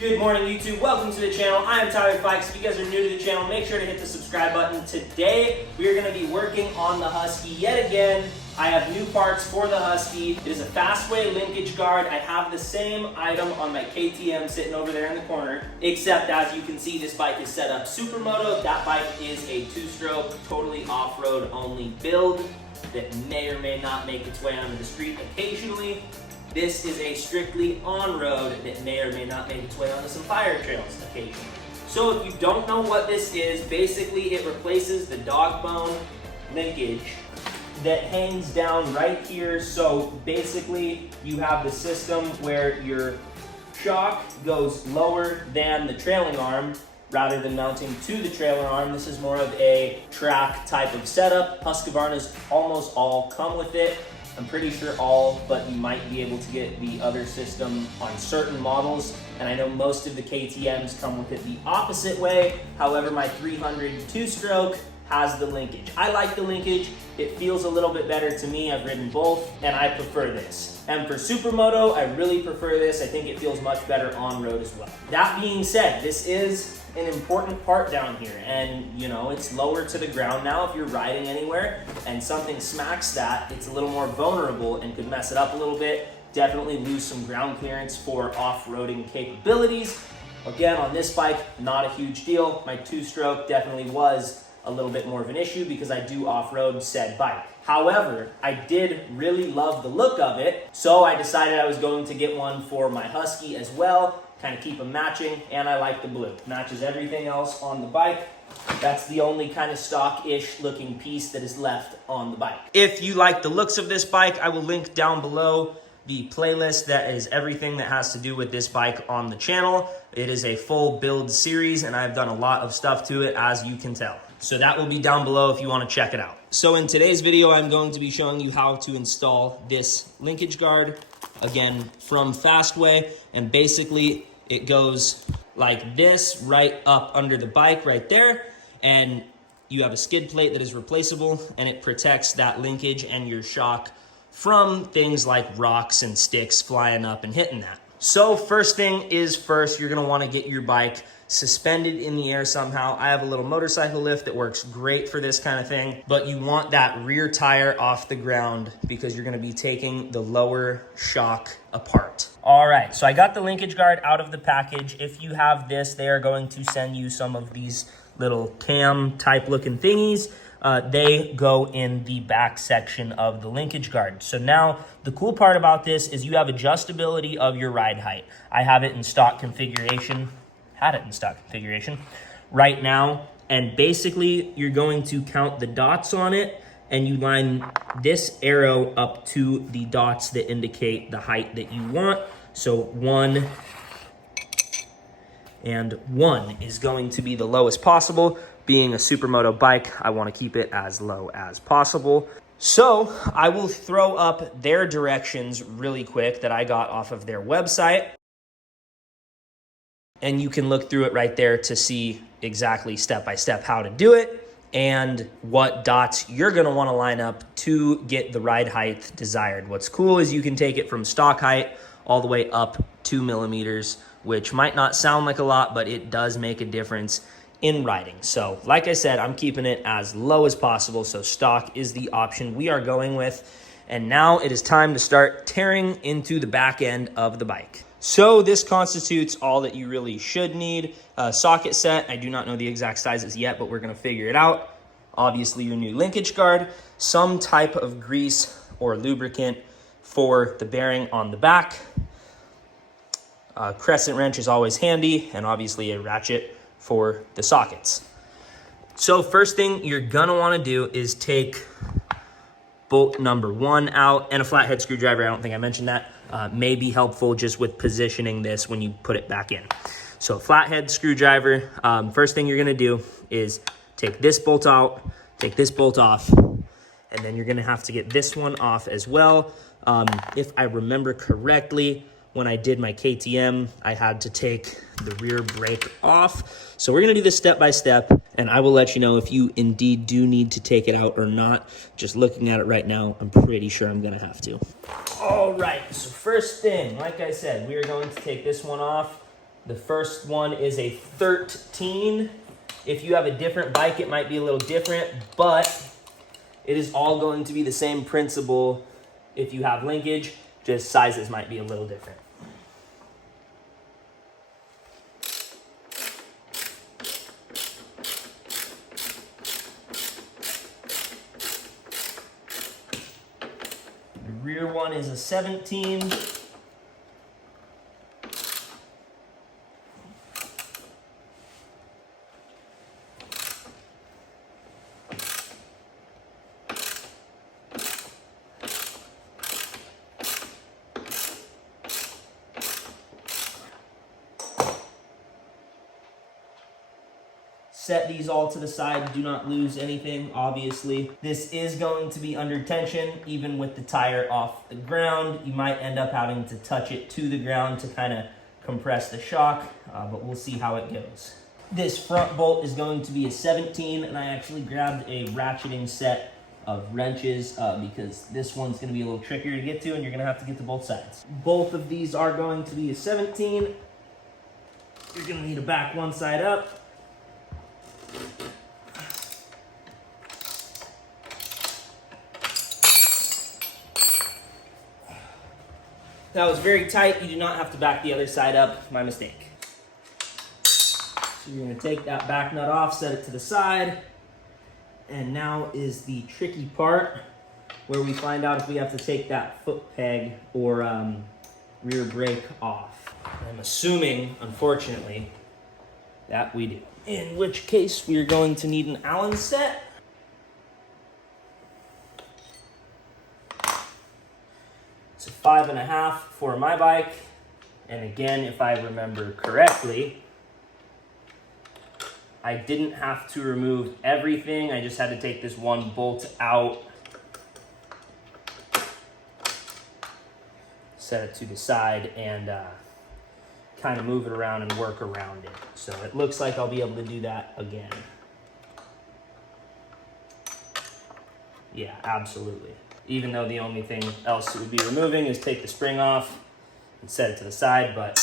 Good morning, YouTube. Welcome to the channel. I am Tyler Fikes. If you guys are new to the channel, make sure to hit the subscribe button. Today, we are going to be working on the Husky yet again. I have new parts for the Husky. It is a Fastway Linkage Guard. I have the same item on my KTM sitting over there in the corner, except as you can see, this bike is set up Supermoto. That bike is a two-stroke, totally off-road only build that may or may not make its way onto the street occasionally. This is a strictly on-road that may or may not make its way onto some fire trails occasionally. So if you don't know what this is, basically it replaces the dog bone linkage that hangs down right here. So basically you have the system where your shock goes lower than the trailing arm rather than mounting to the trailer arm. This is more of a track type of setup. Husqvarna's almost all come with it. I'm pretty sure all, but you might be able to get the other system on certain models. And I know most of the KTMs come with it the opposite way. However, my 300 two-stroke has the linkage. I like the linkage. It feels a little bit better to me. I've ridden both and I prefer this. And for Supermoto, I really prefer this. I think it feels much better on road as well. That being said, this is an important part down here, and you know, it's lower to the ground now. If you're riding anywhere and something smacks that, it's a little more vulnerable and could mess it up a little bit. Definitely lose some ground clearance for off-roading capabilities. Again, on this bike, not a huge deal. My two-stroke definitely was a little bit more of an issue because I do off-road said bike. However, I did really love the look of it, so I decided I was going to get one for my Husky as well, kind of keep them matching, and I like the blue. Matches everything else on the bike. That's the only kind of stock-ish looking piece that is left on the bike. If you like the looks of this bike, I will link down below the playlist that is everything that has to do with this bike on the channel. It is a full build series, and I've done a lot of stuff to it, as you can tell. So that will be down below if you want to check it out. So in today's video, I'm going to be showing you how to install this linkage guard, again, from Fastway, and basically it goes like this right up under the bike right there, and you have a skid plate that is replaceable, and it protects that linkage and your shock from things like rocks and sticks flying up and hitting that. So first thing is first, you're gonna wanna get your bike suspended in the air somehow. I have a little motorcycle lift that works great for this kind of thing, but you want that rear tire off the ground because you're gonna be taking the lower shock apart. All right, so I got the linkage guard out of the package. If you have this, they are going to send you some of these little cam type looking thingies. They go in the back section of the linkage guard. So now the cool part about this is you have adjustability of your ride height. I have it in stock configuration, right now. And basically you're going to count the dots on it, and you line this arrow up to the dots that indicate the height that you want. So 1 and 1 is going to be the lowest possible. Being a Supermoto bike, I want to keep it as low as possible. So I will throw up their directions really quick that I got off of their website. And you can look through it right there to see exactly step by step how to do it and what dots you're going to want to line up to get the ride height desired. What's cool is you can take it from stock height all the way up 2 millimeters, which might not sound like a lot, but it does make a difference in riding. So like I said, I'm keeping it as low as possible, so stock is the option we are going with. And now it is time to start tearing into the back end of the bike. So this constitutes all that you really should need. Socket set, I do not know the exact sizes yet, but we're gonna figure it out. Obviously your new linkage guard, some type of grease or lubricant for the bearing on the back. Crescent wrench is always handy, and obviously a ratchet for the sockets. So first thing you're gonna wanna do is take bolt number 1 out, and a flathead screwdriver. I don't think I mentioned that. May be helpful just with positioning this when you put it back in. So flathead screwdriver, first thing you're gonna do is take this bolt out, take this bolt off, and then you're gonna have to get this one off as well. If I remember correctly, when I did my KTM, I had to take the rear brake off. So we're gonna do this step by step, and I will let you know if you indeed do need to take it out or not. Just looking at it right now, I'm pretty sure I'm gonna have to. All right, so first thing, like I said, we are going to take this one off. The first one is a 13. If you have a different bike, it might be a little different, but it is all going to be the same principle if you have linkage, just sizes might be a little different. The rear one is a 17. Set these all to the side, do not lose anything, obviously. This is going to be under tension, even with the tire off the ground. You might end up having to touch it to the ground to kind of compress the shock, but we'll see how it goes. This front bolt is going to be a 17, and I actually grabbed a ratcheting set of wrenches because this one's gonna be a little trickier to get to, and you're gonna have to get to both sides. Both of these are going to be a 17. You're gonna need to back one side up. That was very tight. You do not have to back the other side up. My mistake. So you're going to take that back nut off, set it to the side. And now is the tricky part where we find out if we have to take that foot peg or rear brake off. I'm assuming, unfortunately, that we do. In which case, we are going to need an Allen set. It's a 5.5 for my bike. And again, if I remember correctly, I didn't have to remove everything. I just had to take this one bolt out, set it to the side, and kind of move it around and work around it. So it looks like I'll be able to do that again. Yeah, absolutely. Even though the only thing else it would be removing is take the spring off and set it to the side, but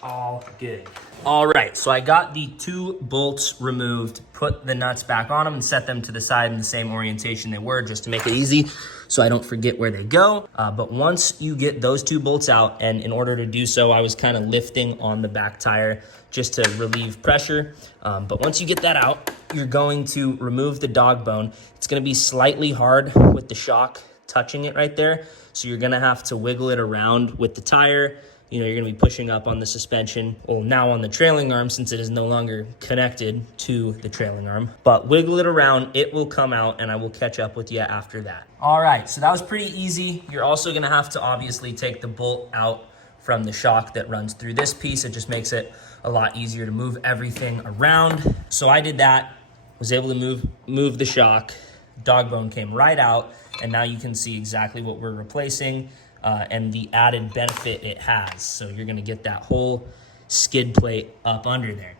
all good. All right, so I got the 2 bolts removed, put the nuts back on them, and set them to the side in the same orientation they were, just to make it easy so I don't forget where they go. But once you get those 2 bolts out, and in order to do so, I was kind of lifting on the back tire just to relieve pressure. But once you get that out, you're going to remove the dog bone. It's gonna be slightly hard with the shock touching it right there. So you're gonna have to wiggle it around with the tire. You know, you're gonna be pushing up on the suspension, well, now on the trailing arm since it is no longer connected to the trailing arm. But wiggle it around, it will come out, and I will catch up with you after that. All right, so that was pretty easy. You're also gonna have to obviously take the bolt out from the shock that runs through this piece. It just makes it a lot easier to move everything around. So I did that, was able to move the shock. Dog bone came right out, and now you can see exactly what we're replacing and the added benefit it has. So you're gonna get that whole skid plate up under there,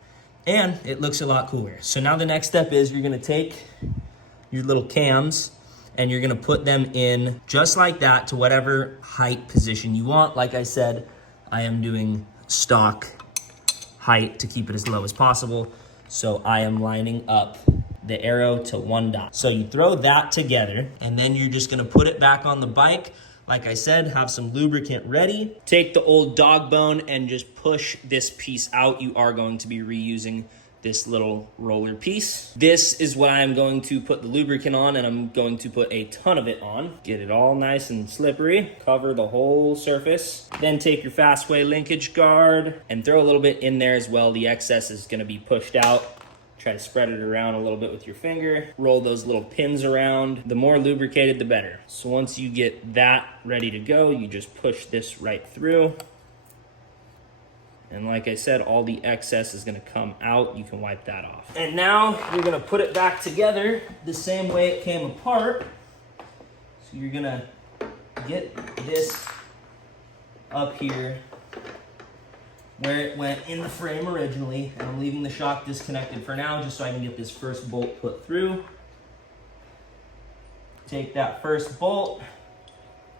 and it looks a lot cooler. So now the next step is you're gonna take your little cams and you're gonna put them in just like that to whatever height position you want. Like I said, I am doing stock height to keep it as low as possible. So I am lining up the arrow to 1 dot. So you throw that together, and then you're just gonna put it back on the bike. Like I said, have some lubricant ready. Take the old dog bone and just push this piece out. You are going to be reusing this little roller piece. This is what I'm going to put the lubricant on, and I'm going to put a ton of it on. Get it all nice and slippery. Cover the whole surface. Then take your Fastway Linkage Guard and throw a little bit in there as well. The excess is gonna be pushed out. Try to spread it around a little bit with your finger. Roll those little pins around. The more lubricated, the better. So once you get that ready to go, you just push this right through. And like I said, all the excess is gonna come out. You can wipe that off. And now you're gonna put it back together the same way it came apart. So you're gonna get this up here where it went in the frame originally, and I'm leaving the shock disconnected for now just so I can get this first bolt put through. Take that first bolt.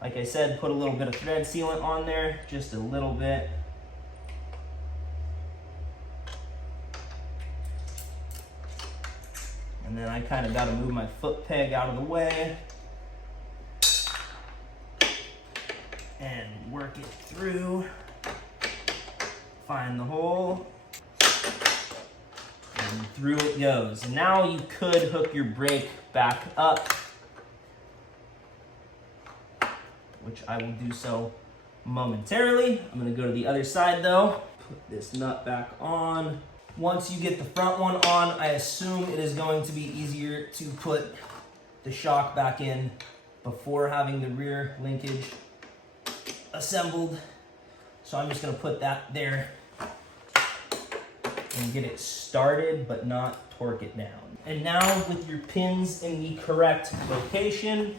Like I said, put a little bit of thread sealant on there, just a little bit. And then I kind of got to move my foot peg out of the way and work it through. Find the hole. And through it goes. And now you could hook your brake back up, which I will do so momentarily. I'm gonna go to the other side though. Put this nut back on. Once you get the front one on, I assume it is going to be easier to put the shock back in before having the rear linkage assembled. So I'm just gonna put that there and get it started, but not torque it down. And now with your pins in the correct location,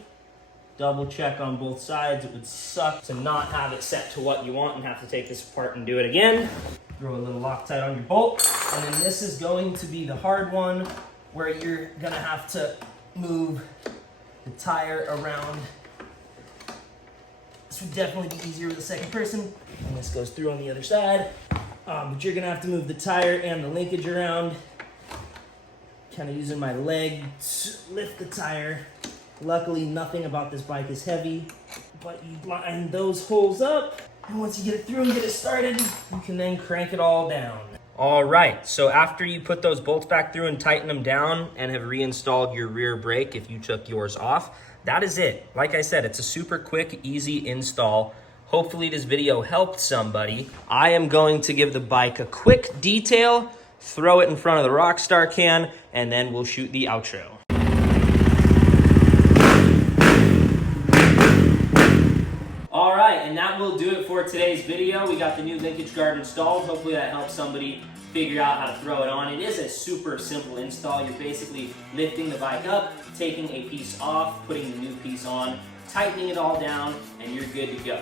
double check on both sides. It would suck to not have it set to what you want and have to take this apart and do it again. Throw a little Loctite on your bolt. And then this is going to be the hard one where you're gonna have to move the tire around. This would definitely be easier with the second person. And this goes through on the other side. But you're gonna have to move the tire and the linkage around. Kind of using my leg to lift the tire. Luckily, nothing about this bike is heavy, but you line those holes up. And once you get it through and get it started, you can then crank it all down. All right, so after you put those bolts back through and tighten them down and have reinstalled your rear brake if you took yours off, that is it. Like I said, it's a super quick, easy install. Hopefully this video helped somebody. I am going to give the bike a quick detail, throw it in front of the Rockstar can, and then we'll shoot the outro. All right, and that will do it for today's video. We got the new Linkage Guard installed. Hopefully that helps somebody figure out how to throw it on. It is a super simple install. You're basically lifting the bike up, taking a piece off, putting the new piece on, tightening it all down, and you're good to go.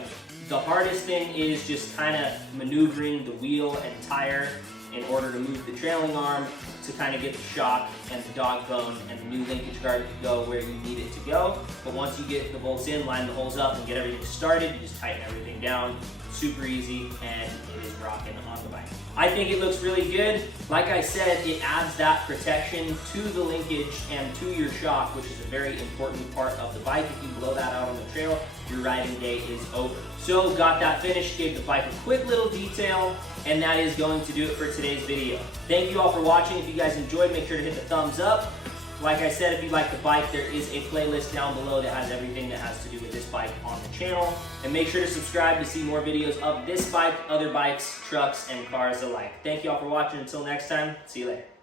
The hardest thing is just kind of maneuvering the wheel and tire in order to move the trailing arm to kind of get the shock and the dog bone and the new linkage guard to go where you need it to go. But once you get the bolts in, line the holes up and get everything started, you just tighten everything down. Super easy, and it is rocking on the bike. I think it looks really good. Like I said, it adds that protection to the linkage and to your shock, which is a very important part of the bike. If you blow that out on the trail, your riding day is over. So got that finished, gave the bike a quick little detail, and that is going to do it for today's video. Thank you all for watching. If you guys enjoyed, make sure to hit the thumbs up. Like I said, if you like the bike, there is a playlist down below that has everything that has to do with this bike on the channel. And make sure to subscribe to see more videos of this bike, other bikes, trucks, and cars alike. Thank you all for watching. Until next time, see you later.